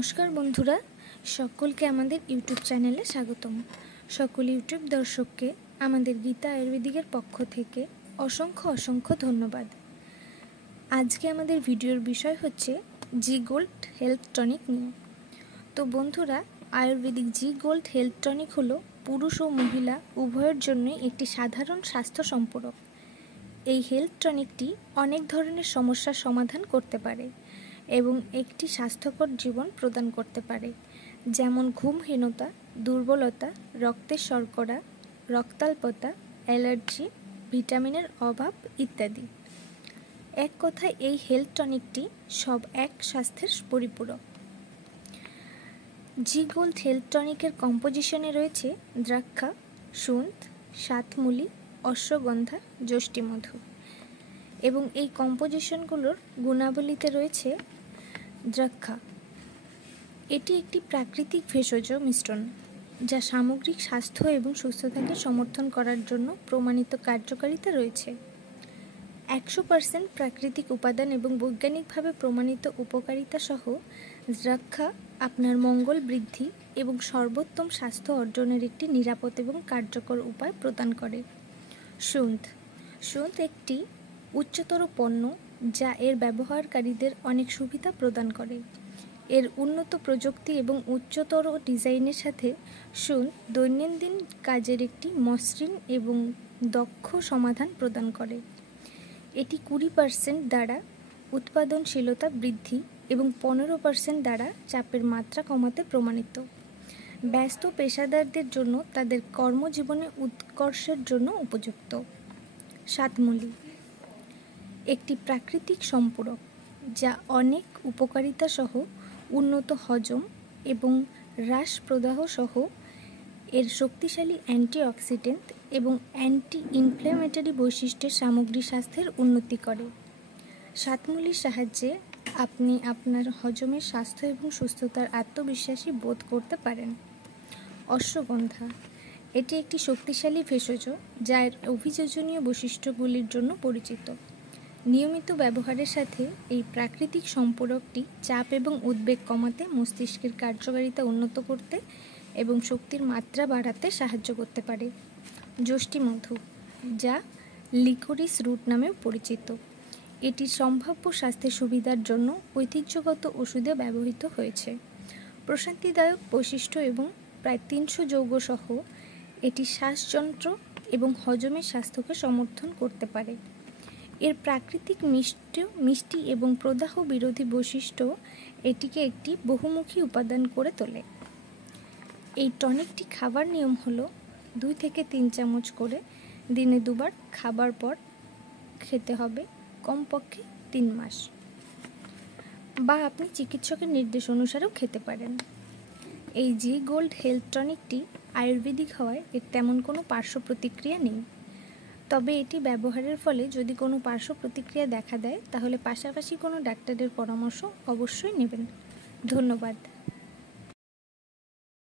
নমস্কার বন্ধুরা, সকলকে আমাদের ইউটিউব চ্যানেলে স্বাগতম। সকল ইউটিউব দর্শককে আমাদের গীতা আয়ুর্বেদিকের পক্ষ থেকে অসংখ্য ধন্যবাদ। আজকে আমাদের ভিডিওর বিষয় হচ্ছে জি গোল্ড হেলথ টনিক নিয়ে। তো বন্ধুরা, আয়ুর্বেদিক জি গোল্ড হেলথ টনিক হলো পুরুষ ও মহিলা উভয়ের জন্যই একটি সাধারণ স্বাস্থ্য সম্পূরক। এই হেলথ টনিকটি অনেক ধরনের সমস্যার সমাধান করতে পারে এবং একটি স্বাস্থ্যকর জীবন প্রদান করতে পারে, যেমন ঘুমহীনতা, দুর্বলতা, রক্তের শর্করা, রক্তাল্পতা, অ্যালার্জি, ভিটামিনের অভাব ইত্যাদি। এক কথায় এই হেলথ টনিকটি সব এক স্বাস্থ্যের পরিপূরক। জি গোল্ড হেলথ টনিকের কম্পোজিশনে রয়েছে দ্রাক্ষা, সুন্থ, সাতমূলি, অশ্বগন্ধা, যষ্টিমধু এবং এই কম্পোজিশনগুলোর গুণাবলীতে রয়েছে দ্রাক্ষা। এটি একটি প্রাকৃতিক ভেষজ মিশ্রণ যা সামগ্রিক স্বাস্থ্য এবং সুস্থতাকে সমর্থন করার জন্য প্রমাণিত কার্যকারিতা রয়েছে। 100% প্রাকৃতিক উপাদান এবং বৈজ্ঞানিকভাবে প্রমাণিত উপকারিতা সহ দ্রাক্ষা আপনার মঙ্গল বৃদ্ধি এবং সর্বোত্তম স্বাস্থ্য অর্জনের একটি নিরাপদ এবং কার্যকর উপায় প্রদান করে। সুন্থ একটি উচ্চতর পণ্য যা এর ব্যবহারকারীদের অনেক সুবিধা প্রদান করে। এর উন্নত প্রযুক্তি এবং উচ্চতর ডিজাইনের সাথে সুন্থ দৈনন্দিন কাজের একটি মসৃণ এবং দক্ষ সমাধান প্রদান করে। এটি 20% দ্বারা উৎপাদনশীলতা বৃদ্ধি এবং 15% দ্বারা চাপের মাত্রা কমাতে প্রমাণিত। ব্যস্ত পেশাদারদের জন্য তাদের কর্মজীবনে উৎকর্ষের জন্য উপযুক্ত। সাতমূলি একটি প্রাকৃতিক সম্পূরক যা অনেক উপকারিতা সহ উন্নত হজম এবং হ্রাস প্রদাহ সহ এর শক্তিশালী অ্যান্টিঅক্সিডেন্ট এবং অ্যান্টি ইনফ্ল্যামেটরি বৈশিষ্ট্যের সামগ্রিক স্বাস্থ্যের উন্নতি করে। সাতমূলির সাহায্যে আপনি আপনার হজমের স্বাস্থ্য এবং সুস্থতার আত্মবিশ্বাসী বোধ করতে পারেন। অশ্বগন্ধা এটি একটি শক্তিশালী ভেষজ যা এর অভিযোজনীয় বৈশিষ্ট্যগুলির জন্য পরিচিত। নিয়মিত ব্যবহারের সাথে এই প্রাকৃতিক সম্পূরকটি চাপ এবং উদ্বেগ কমাতে, মস্তিষ্কের কার্যকারিতা উন্নত করতে এবং শক্তির মাত্রা বাড়াতে সাহায্য করতে পারে। যষ্টিমধু যা লিকোরিস রুট নামেও পরিচিত, এটি সম্ভাব্য স্বাস্থ্যের সুবিধার জন্য ঐতিহ্যগত ওষুধে ব্যবহৃত হয়েছে। প্রশান্তিদায়ক বৈশিষ্ট্য এবং প্রায় 300 যৌগ সহ এটি শ্বাসযন্ত্র এবং হজমের স্বাস্থ্যকে সমর্থন করতে পারে। এর প্রাকৃতিক মিষ্টি এবং প্রদাহ বিরোধী বৈশিষ্ট্য এটিকে একটি বহুমুখী উপাদান করে তোলে। এই টনিকটি খাবার নিয়ম হলো 2 থেকে 3 চামচ করে দিনে 2 বার খাবার পর খেতে হবে, কমপক্ষে 3 মাস, বা আপনি চিকিৎসকের নির্দেশ অনুসারেও খেতে পারেন। এই জি গোল্ড হেলথ টনিকটি আয়ুর্বেদিক হওয়ায় এর তেমন কোনো পার্শ্ব প্রতিক্রিয়া নেই, তবে এটি ব্যবহারের ফলে যদি কোনো পার্শ্ব প্রতিক্রিয়া দেখা দেয় তাহলে পাশাপাশি কোনো ডাক্তারের পরামর্শ অবশ্যই নেবেন। ধন্যবাদ।